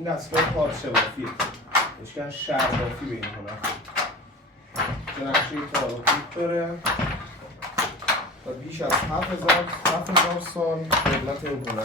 این دستگاه پارچه بافیه، بهش شربافی به این هنر. چه نقشه تاروخی داره و بیش از 7000 سال خدمت این هنر.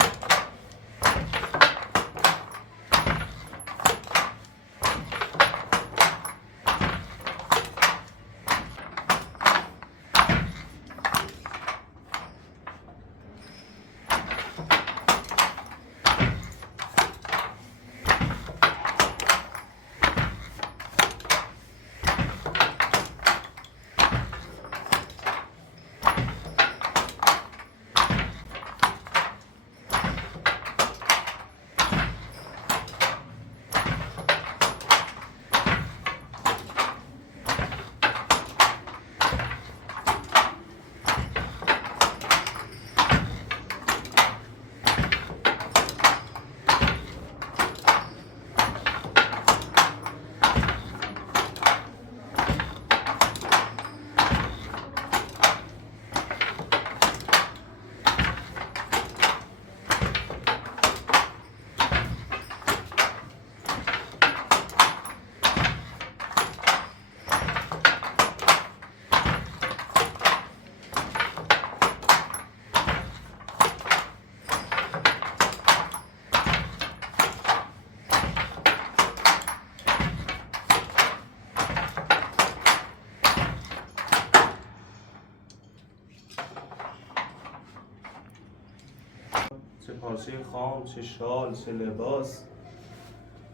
چه پارچه خام، چه شال، چه لباس،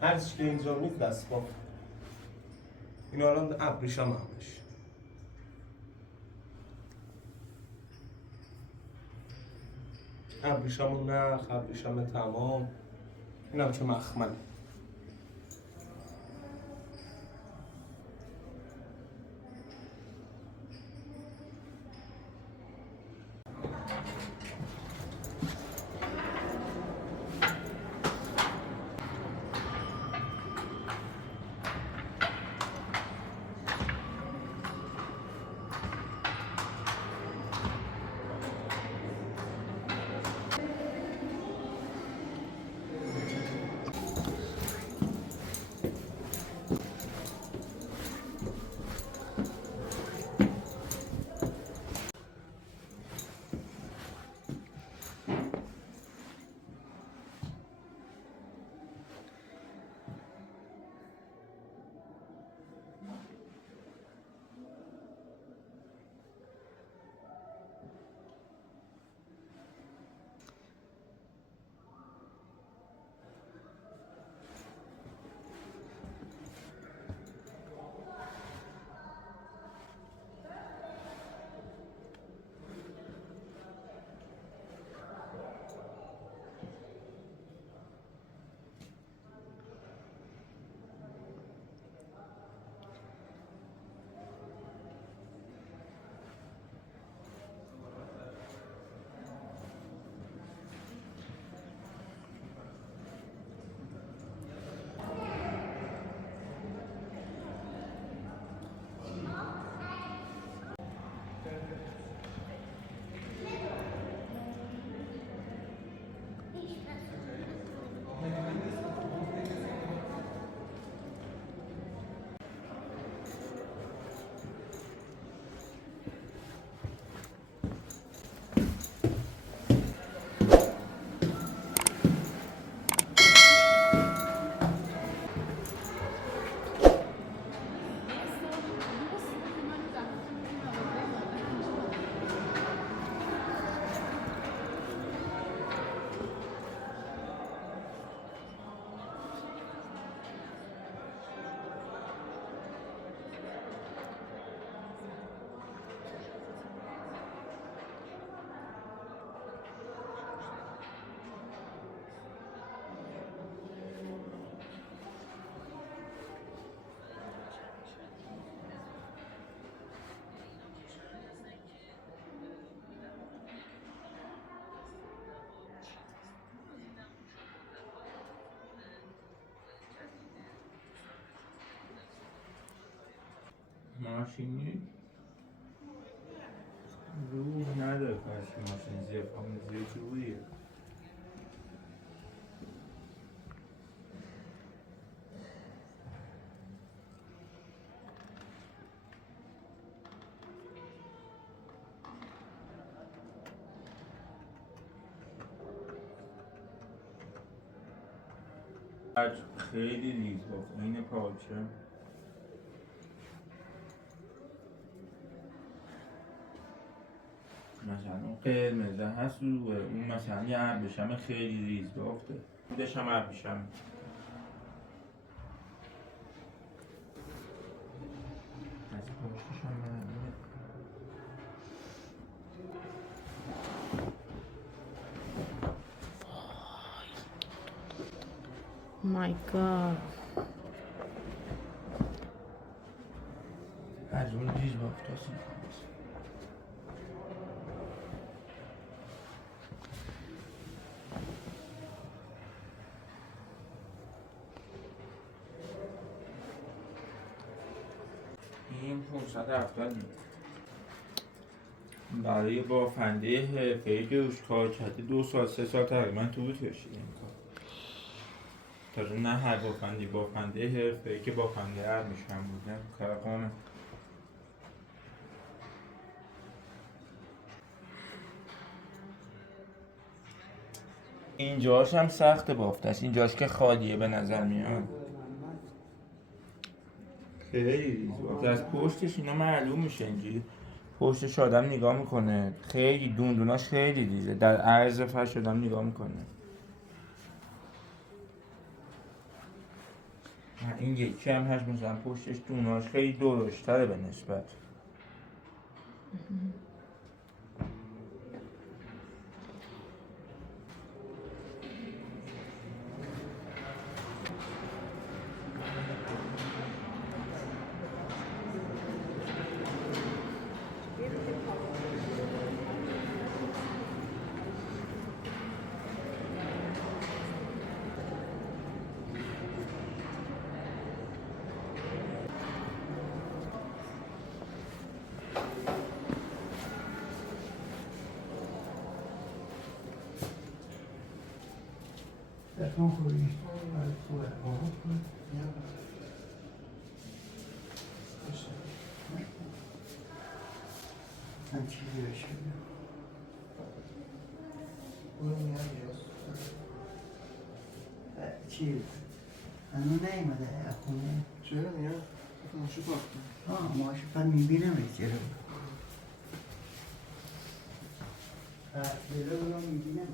هر چی که اینجا نیست دستگاه. این الان ابریشم همش. ابریشم نخ، ابریشم تمام. این هم چه مخمله. ماشینی روح نداره فرشی ماشین زیر روحیه. خیلی ریز بافت این پارچه مثلا اون قرمزه هست روه اون مثلا یه ابریشم خیلی ریز بافته خودش هم ابریشم از پشتش هم معلومه My God. از اون ریز بافته هست این 570 برای بافنده حرفه‌ای که روش کار کرده 2 سال 3 سال تقریبا طول کشید این کار تازه نه هر بافنده حرفه‌ای که بافنده ابریشم بودن کارقامه اینجاش هم سخت بافته است اینجاش که خالیه به نظر میاد خیلی ریز بافته از پشتش اینا معلوم میشه اینجوری پشتش آدم نگاه میکنه خیلی دوندوناش خیلی ریزه در عرض فرش آدم نگاه میکنه این یکی هم هست مثلا پشتش دوناش خیلی درشتره به نسبت تلفن خوبی خوبه من چیزی بشه چی؟ هنو نیمده خونه چرا میاد؟ ماشو باختم ماشو پر میبینم چرا جلو رو میبینم